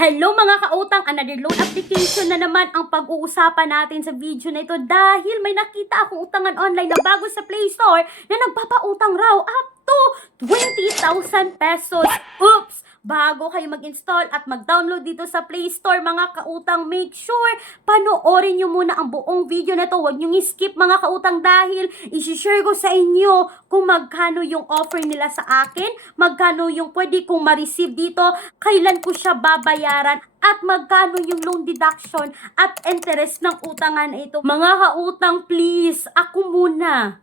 Hello mga kautang, another loan application na naman ang pag-uusapan natin sa video na ito dahil may nakita akong utangan online na bago sa Play Store na nagpapautang raw up to 20,000 pesos. Oops! Bago kayo mag-install at mag-download dito sa Play Store mga kautang, make sure panoorin nyo muna ang buong video na to. Huwag nyo i-skip mga kautang dahil isi-share ko sa inyo kung magkano yung offer nila sa akin, magkano yung pwede kong ma-receive dito, kailan ko siya babayaran, at magkano yung loan deduction at interest ng utangan na ito. Mga kautang, please, ako muna,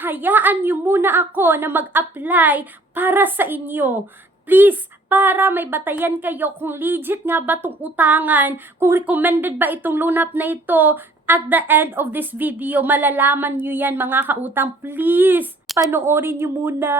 hayaan nyo muna ako na mag-apply para sa inyo. Please, para may batayan kayo kung legit nga ba itong utangan, kung recommended ba itong loan app na ito. At the end of this video, malalaman nyo yan mga kautang. Please, panoorin nyo muna.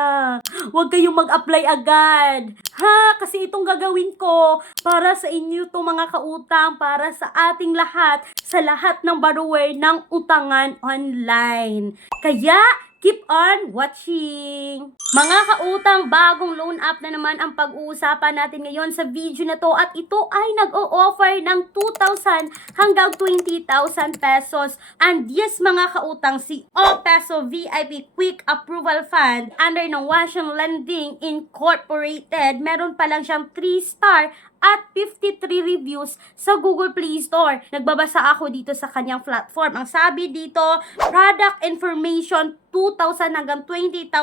Huwag kayong mag-apply agad. Ha? Kasi itong gagawin ko para sa inyo to mga kautang, para sa ating lahat, sa lahat ng borrower ng utangan online. Kaya, keep on watching! Mga kautang, bagong loan app na naman ang pag-uusapan natin ngayon sa video na to at ito ay nag-o-offer ng 2,000 hanggang 20,000 pesos. And yes mga kautang, si O-Peso VIP Quick Approval Fund under ng Washington Lending Incorporated, meron pa lang siyang 3-star at 53 reviews sa Google Play Store. Nagbabasa ako dito sa kanyang platform. Ang sabi dito, product information 2,000 hanggang 20,000.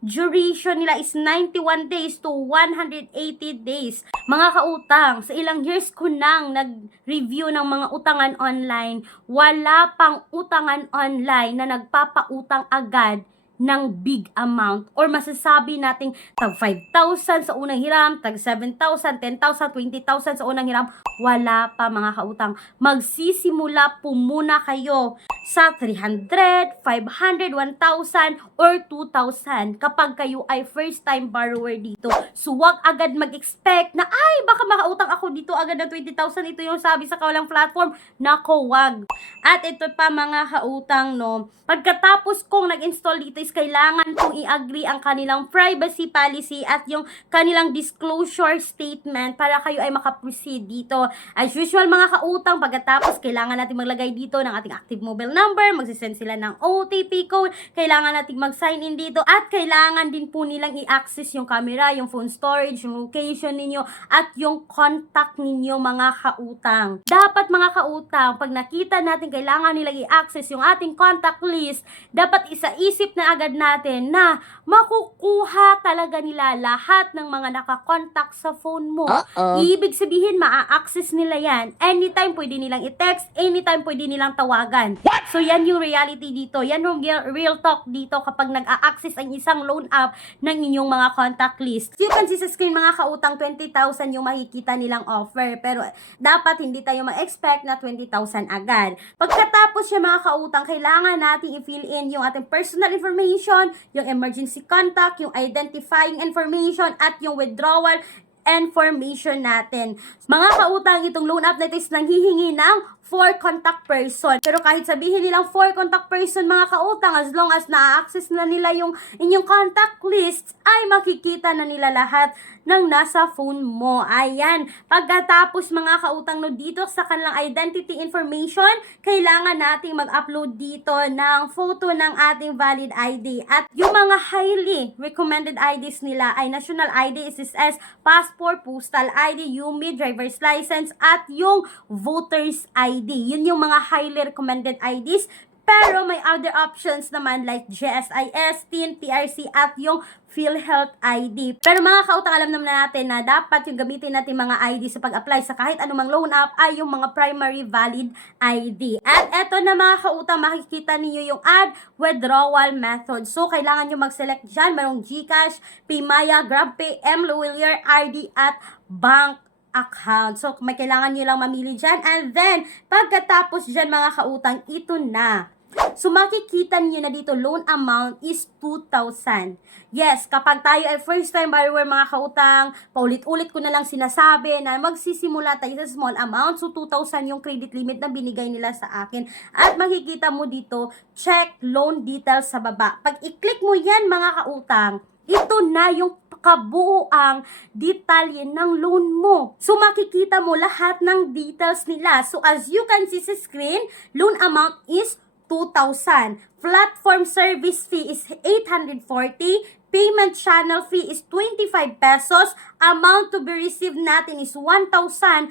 Duration nila is 91 days to 180 days. Mga kautang, sa ilang years ko nang nag-review ng mga utangan online, wala pang utangan online na nagpapautang agad ng big amount, or masasabi nating tag 5,000 sa unang hiram, tag 7,000, 10,000, 20,000 sa unang hiram. Wala pa mga kautang. Magsisimula po muna kayo sa 300, 500, 1,000 or 2,000 kapag kayo ay first time borrower dito. So wag agad mag-expect na ay baka makautang ako dito agad ng 20,000. Ito yung sabi sa kawalang platform. Nako, wag. At ito pa mga kautang, no, pagkatapos kong nag-install dito is kailangan kong i-agree ang kanilang privacy policy at yung kanilang disclosure statement para kayo ay makaproceed dito. As usual mga kautang, pagkatapos kailangan natin maglagay dito ng ating active mobile number, magsisend sila ng OTP code, kailangan natin mag-sign in dito at kailangan din po nilang i-access yung camera, yung phone storage, yung location ninyo at yung contact ninyo mga kautang. Dapat mga kautang, pag nakita natin kailangan nilang i-access yung ating contact list, dapat isa-isip na agad natin na makukuha talaga nila lahat ng mga nakakontakt sa phone mo. Ibig sabihin, maa-access nila yan. Anytime pwede nilang i-text, anytime pwede nilang tawagan. So yan yung reality dito. Yan yung real talk dito kapag nag-a-access ang isang loan app ng inyong mga contact list. You can see sa screen mga kautang, 20,000 yung makikita nilang offer. Pero dapat hindi tayo ma-expect na 20,000 agad. Pagkatapos yung mga kautang, kailangan natin i-fill in yung ating personal information, yung emergency contact, yung identifying information, at yung withdrawal information natin. Mga kautang, itong loan app na ito is nanghihingi ng 4 contact person. Pero kahit sabihin nilang 4 contact person mga kautang, as long as na-access na nila yung inyong contact list, ay makikita na nila lahat ng nasa phone mo. Ayan. Pagkatapos mga kautang, no, dito sa kanilang identity information, kailangan nating mag-upload dito ng photo ng ating valid ID. At yung mga highly recommended IDs nila ay national ID, SSS, passport, postal ID, UMI, driver's license, at yung voter's ID. Yun yung mga highly recommended IDs. Pero may other options naman like GSIS, TIN, TRC, at yung PhilHealth ID. Pero mga kautang, alam naman natin na dapat yung gamitin natin mga ID sa pag-apply sa kahit anumang loan app ay yung mga primary valid ID. At eto na mga kautang, makikita niyo yung add withdrawal method. So, kailangan nyo mag-select dyan. Mayroong GCash, PayMaya, GrabPay, mLawilier, RD, at bank account. So, may kailangan nyo lang mamili dyan. And then, pagkatapos dyan mga kautang, ito na. So, makikita niyo na dito, loan amount is 2,000. Yes, kapag tayo ay first time borrower mga kautang, paulit-ulit ko na lang sinasabi na magsisimula tayo sa small amount. So, 2,000 yung credit limit na binigay nila sa akin. At makikita mo dito, check loan details sa baba. Pag i-click mo yan mga kautang, ito na yung kabuuang detalye ng loan mo. So makikita mo lahat ng details nila. So as you can see sa screen, loan amount is 2,000. Platform service fee is 840. Payment channel fee is 25 pesos. Amount to be received natin is 1,135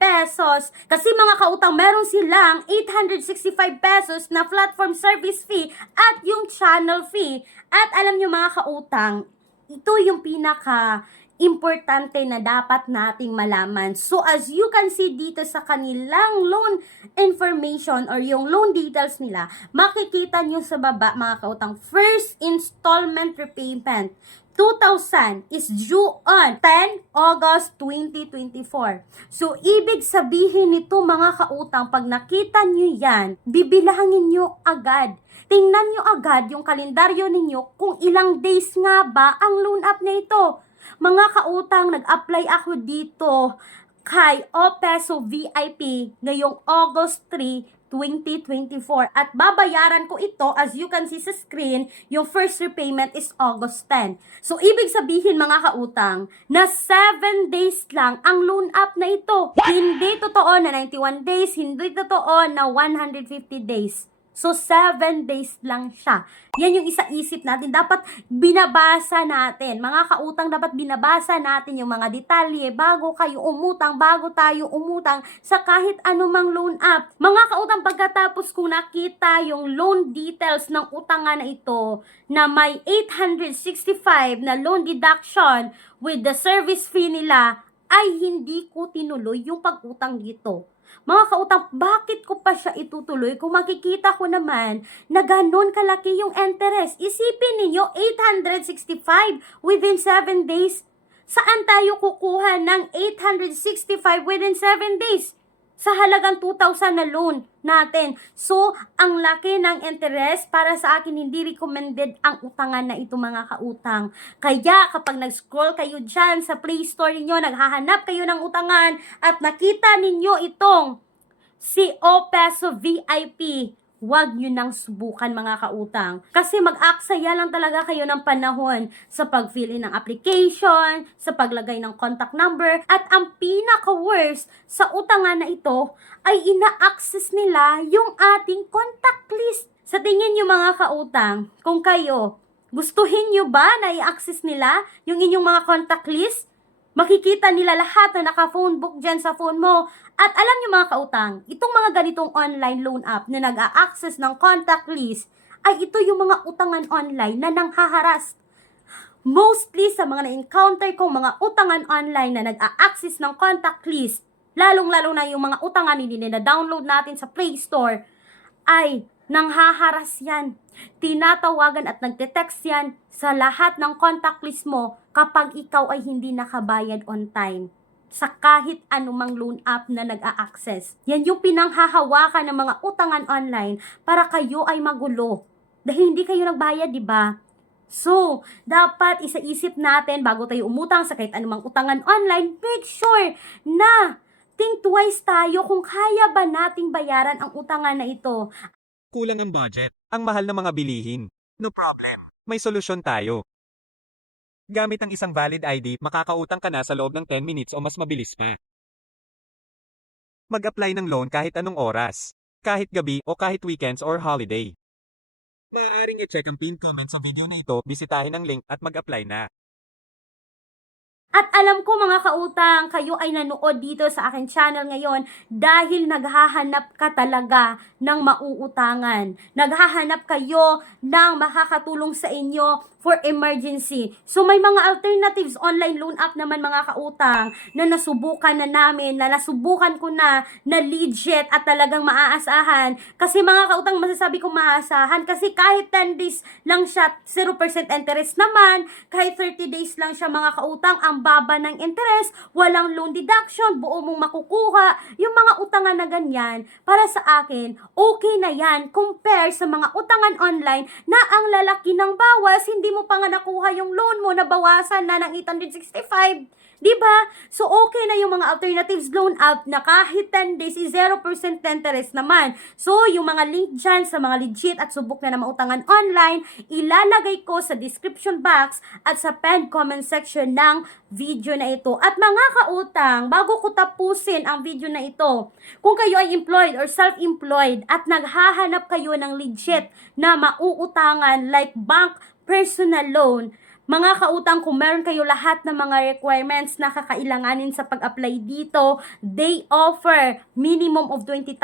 pesos. Kasi mga kautang, meron silang 865 pesos na platform service fee at yung channel fee. At alam nyo mga kautang, ito yung pinaka importante na dapat nating malaman. So as you can see dito sa kanilang loan information or yung loan details nila, makikita nyo sa baba mga kautang, first installment repayment 2,000 is due on 10 August 2024. So, ibig sabihin nito mga kautang, pag nakita nyo yan, bibilangin nyo agad. Tingnan nyo agad yung kalendaryo ninyo kung ilang days nga ba ang loan up na ito. Mga kautang, nag-apply ako dito kay OPESO VIP ngayong August 3, 2024. At babayaran ko ito, as you can see sa screen, yung first repayment is August 10. So, ibig sabihin mga kautang, na 7 days lang ang loan up na ito. Hindi totoo na 91 days, hindi totoo na 150 days. So, 7 days lang siya. Yan yung isa-isip natin. Dapat binabasa natin. Mga kautang, dapat binabasa natin yung mga detalye bago kayo umutang, bago tayo umutang sa kahit anumang loan up. Mga kautang, pagkatapos kung nakita yung loan details ng utangan na ito na may 865 na loan deduction with the service fee nila, ay hindi ko tinuloy yung pag-utang dito. Mga kautang, bakit ko pa siya itutuloy kung makikita ko naman na ganun kalaki yung interest? Isipin ninyo, 865 within 7 days. Saan tayo kukuha ng 865 within 7 days? Sa halagang 2,000 na loan natin. So, ang laki ng interest, para sa akin hindi recommended ang utangan na ito mga kautang. Kaya kapag nag-scroll kayo dyan sa Play Store ninyo, naghahanap kayo ng utangan at nakita ninyo itong si OPESO VIP, huwag nyo nang subukan mga kautang. Kasi mag-aksaya lang talaga kayo ng panahon sa pag-fill in ng application, sa paglagay ng contact number, at ang pinaka-worst sa utangan na ito ay ina-access nila yung ating contact list. Sa tingin nyo mga kautang, kung kayo, gustuhin nyo ba na i-access nila yung inyong mga contact list? Makikita nila lahat na naka-phone book dyan sa phone mo. At alam nyo mga kautang, itong mga ganitong online loan app na nag-a-access ng contact list, ay ito yung mga utangan online na nanghaharas. Mostly sa mga na-encounter kong mga utangan online na nag-a-access ng contact list, lalong-lalo na yung mga utangan na download natin sa Play Store, ay nanghaharas yan. Tinatawagan at nagte-text yan sa lahat ng contact list mo kapag ikaw ay hindi nakabayad on time sa kahit anumang loan app na nag-a-access. Yan yung pinanghahawakan ng mga utangan online para kayo ay magulo. Dahil hindi kayo nagbayad, di ba? So, dapat isaisip natin bago tayo umutang sa kahit anumang utangan online, make sure na think twice tayo kung kaya ba nating bayaran ang utangan na ito. Kulang ang budget. Ang mahal ng mga bilihin. No problem. May solusyon tayo. Gamit ang isang valid ID, makakautang ka na sa loob ng 10 minutes o mas mabilis pa. Mag-apply ng loan kahit anong oras. Kahit gabi o kahit weekends or holiday. Maaaring i-check ang pinned comment sa video na ito, bisitahin ang link at mag-apply na. At alam ko mga kautang, kayo ay nanood dito sa aking channel ngayon dahil naghahanap ka talaga ng mauutangan. Naghahanap kayo ng makakatulong sa inyo for emergency. So may mga alternatives online loan app naman mga kautang na nasubukan na namin, na nasubukan ko na legit at talagang maaasahan. Kasi mga kautang, masasabi kong maaasahan kasi kahit 10 days lang siya, 0% interest naman. Kahit 30 days lang siya mga kautang, ang baba ng interest, walang loan deduction, buo mong makukuha. Yung mga utangan na ganyan, para sa akin, okay na yan compare sa mga utangan online na ang lalaki ng bawas, hindi mo pa nga nakuha yung loan mo, nabawasan na ng 865. 'Di ba? So, okay na yung mga alternatives loan app na kahit 10 days is 0% interest naman. So, yung mga link dyan sa mga legit at subok na mautangan online, ilalagay ko sa description box at sa pinned comment section ng video na ito. At mga kautang, bago ko tapusin ang video na ito, kung kayo ay employed or self-employed at naghahanap kayo ng legit na mauutangan like bank, personal loan, mga kautang, kung meron kayo lahat ng mga requirements na kakailanganin sa pag-apply dito, they offer minimum of 20,000,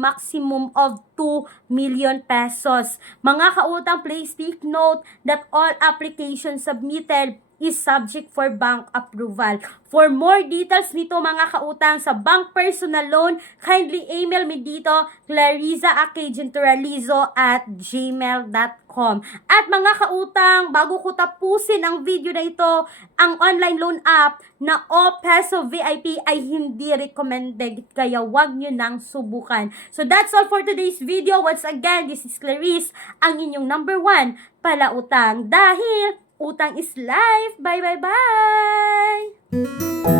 maximum of 2 million pesos. Mga kautang, please take note that all applications submitted is subject for bank approval. For more details nito mga kautang sa bank personal loan, kindly email me dito clarizaakejinturalizo@gmail.com. At mga kautang, bago ko tapusin ang video na ito, ang online loan app na O-Peso VIP ay hindi recommended, kaya wag nyo nang subukan. So that's all for today's video. Once again, this is Clarice, ang inyong number 1 palautang, dahil utang is life. Bye, bye, bye!